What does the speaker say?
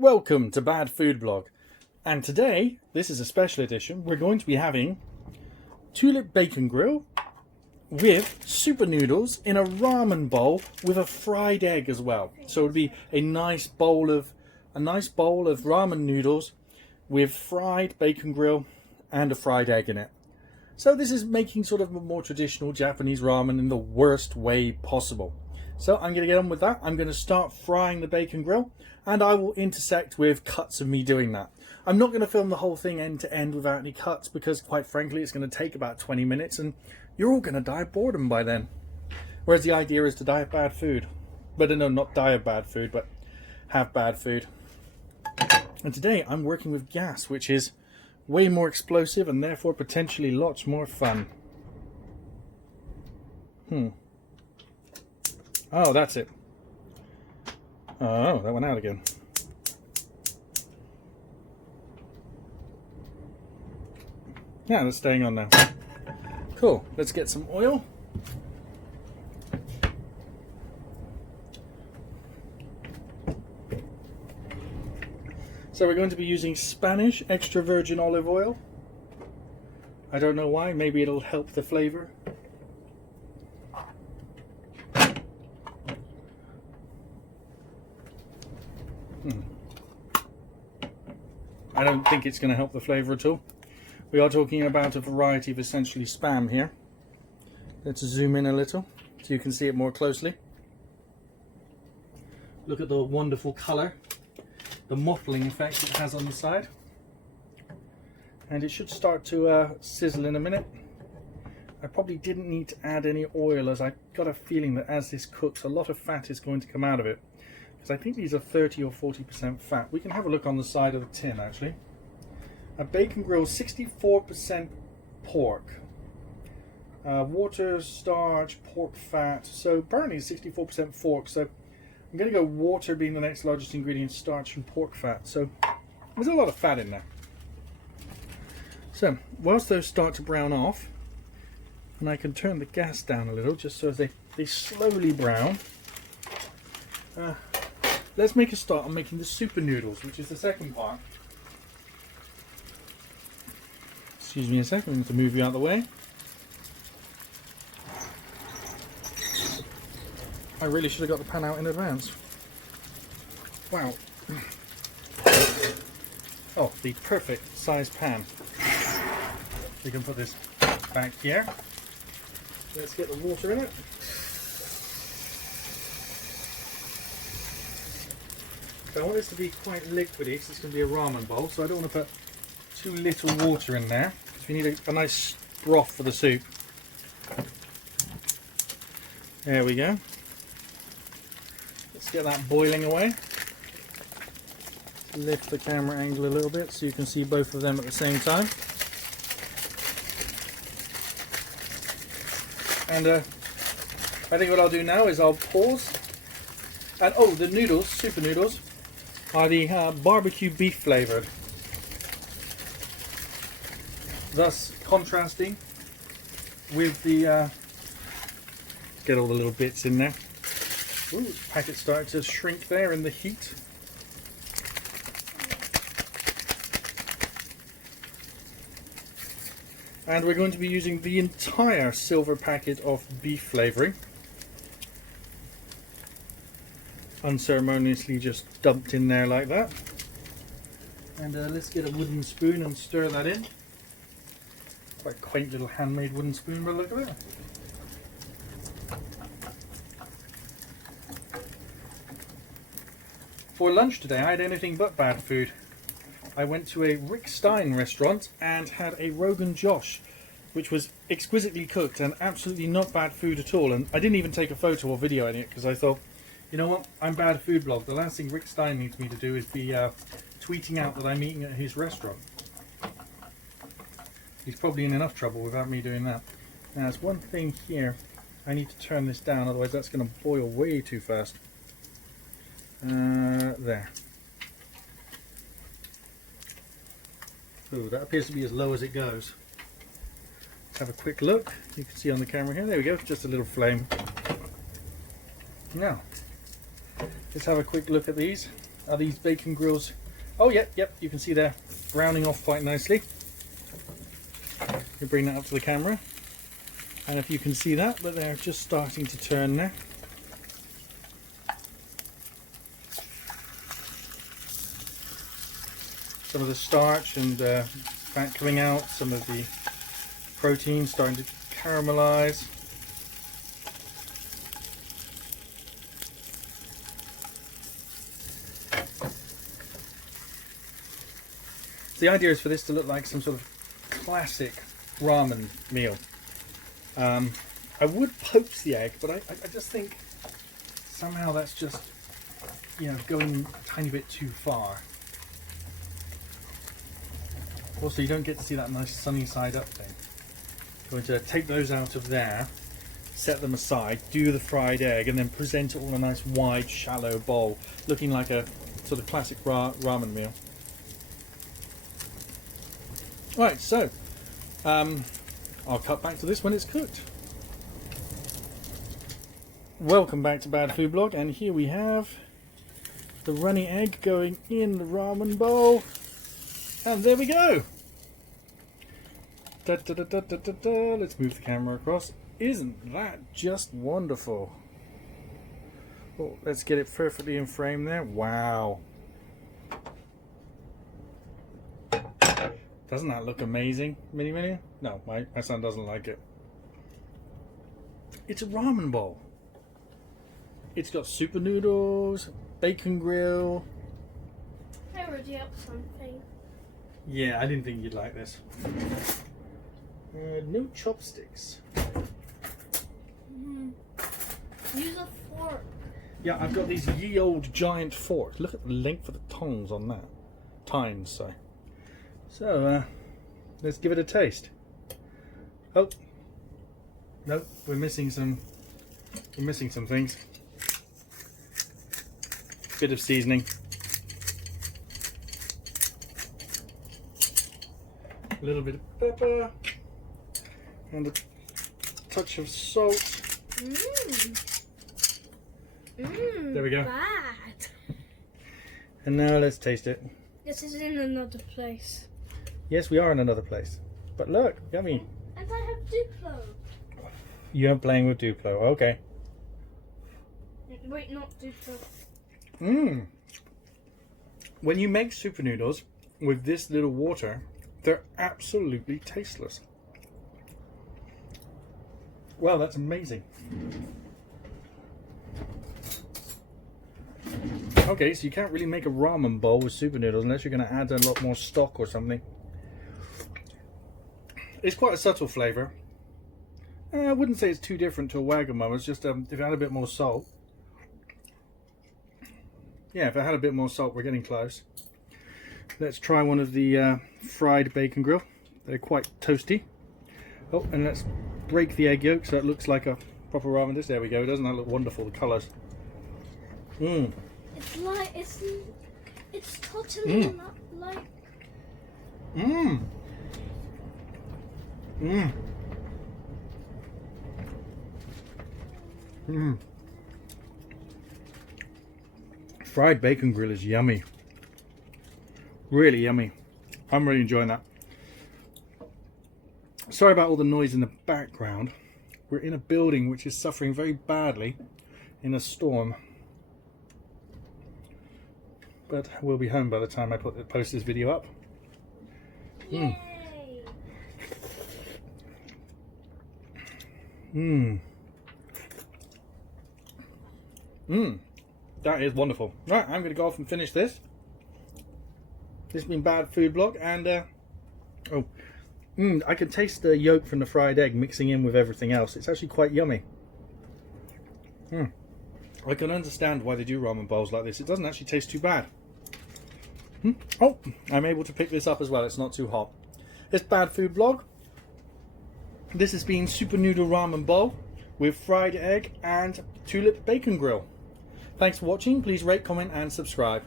Welcome to Bad Food Blog, and today, this is a special edition, we're going to be having tulip bacon grill with super noodles in a ramen bowl with a fried egg as well. So it would be a nice bowl of ramen noodles with fried bacon grill and a fried egg in it. So this is making sort of a more traditional Japanese ramen in the worst way possible. So I'm going to get on with that. I'm going to start frying the bacon grill, and I will intersect with cuts of me doing that. I'm not going to film the whole thing end to end without any cuts because, quite frankly, it's going to take about 20 minutes and you're all going to die of boredom by then. Whereas the idea is to die of bad food. But no, not die of bad food, but have bad food. And today I'm working with gas, which is way more explosive and therefore potentially lots more fun. Oh, that's it. Oh, that went out again. Yeah, that's staying on now. Cool. Let's get some oil. So we're going to be using Spanish extra virgin olive oil. I don't know why. Maybe it'll help the flavor. I don't think it's going to help the flavour at all. We are talking about a variety of essentially Spam here. Let's zoom in a little so you can see it more closely. Look at the wonderful colour, the mottling effect it has on the side. And it should start to sizzle in a minute. I probably didn't need to add any oil, as I got a feeling that as this cooks a lot of fat is going to come out of it. Because I think these are 30 or 40% fat. We can have a look on the side of the tin actually. A bacon grill, 64% pork. Water, starch, pork fat. So apparently 64% pork. So I'm going to go water being the next largest ingredient, starch and pork fat. So there's a lot of fat in there. So whilst those start to brown off, and I can turn the gas down a little just so as they slowly brown. Let's make a start on making the super noodles, which is the second part. Excuse me a second, I need to move you out of the way. I really should have got the pan out in advance. Wow. Oh, the perfect size pan. We can put this back here. Let's get the water in it. So I want this to be quite liquidy because it's going to be a ramen bowl, so I don't want to put too little water in there because we need a nice broth for the soup. There we go. Let's get that boiling away. Lift the camera angle a little bit so you can see both of them at the same time. And I think what I'll do now is I'll pause. And oh, the noodles, super noodles, are the barbecue beef flavoured, thus contrasting with the get all the little bits in there. Ooh, the packet started to shrink there in the heat. And we're going to be using the entire silver packet of beef flavouring, unceremoniously just dumped in there like that. And let's get a wooden spoon and stir that in. Quite a quaint little handmade wooden spoon, but look at that. For lunch today I had anything but bad food. I went to a Rick Stein restaurant and had a Rogan Josh, which was exquisitely cooked and absolutely not bad food at all. And I didn't even take a photo or video in it because I thought, you know what, I'm Bad Food Blog. The last thing Rick Stein needs me to do is be tweeting out that I'm eating at his restaurant. He's probably in enough trouble without me doing that. Now there's one thing here, I need to turn this down, otherwise that's going to boil way too fast. There. Ooh, that appears to be as low as it goes. Let's have a quick look. You can see on the camera here, there we go, just a little flame. Now, let's have a quick look at these. Are these bacon grills? Oh, yep, you can see they're browning off quite nicely. You bring that up to the camera, and if you can see that, but they're just starting to turn now. Some of the starch and fat coming out, some of the protein starting to caramelize. The idea is for this to look like some sort of classic ramen meal. I would poach the egg, but I just think somehow that's just, you know, going a tiny bit too far. Also, you don't get to see that nice sunny side up thing. I'm going to take those out of there, set them aside, do the fried egg, and then present it all in a nice wide, shallow bowl, looking like a sort of classic ramen meal. Right, so I'll cut back to this when it's cooked. Welcome back to Bad Food Blog, and here we have the runny egg going in the ramen bowl, and there we go. Let's move the camera across. Isn't that just wonderful? Oh, let's get it perfectly in frame there. Wow. Doesn't that look amazing, Mini? No, my son doesn't like it. It's a ramen bowl. It's got super noodles, bacon grill. I already up something. Yeah, I didn't think you'd like this. No chopsticks. Use a fork. Yeah, I've got these ye old giant forks. Look at the length of the tongs on that. Tines, sorry. So, let's give it a taste. Oh, no, we're missing some things. Bit of seasoning. A little bit of pepper. And a touch of salt. There we go. Bad. And now let's taste it. This is in another place. Yes, we are in another place. But look, yummy. And I have Duplo. You're playing with Duplo, okay. Wait, not Duplo. When you make super noodles with this little water, they're absolutely tasteless. Wow, that's amazing. Okay, so you can't really make a ramen bowl with super noodles unless you're going to add a lot more stock or something. It's quite a subtle flavour. I wouldn't say it's too different to a Wagamama. It's just if it had a bit more salt. Yeah, if it had a bit more salt, we're getting close. Let's try one of the fried bacon grill. They're quite toasty. Oh, and let's break the egg yolk so it looks like a proper ramen dish. There we go. Doesn't that look wonderful? The colours. It's like it's totally not like. Fried bacon grill is yummy. Really yummy. I'm really enjoying that. Sorry about all the noise in the background. We're in a building which is suffering very badly in a storm. But we'll be home by the time I post this video up. Yay! That is wonderful. Right, I'm going to go off and finish this. This has been Bad Food Blog, and I can taste the yolk from the fried egg mixing in with everything else. It's actually quite yummy. I can understand why they do ramen bowls like this. It doesn't actually taste too bad. Oh, I'm able to pick this up as well. It's not too hot. It's Bad Food Blog. This has been Super Noodle Ramen Bowl with fried egg and tulip bacon grill. Thanks for watching. Please rate, comment and subscribe.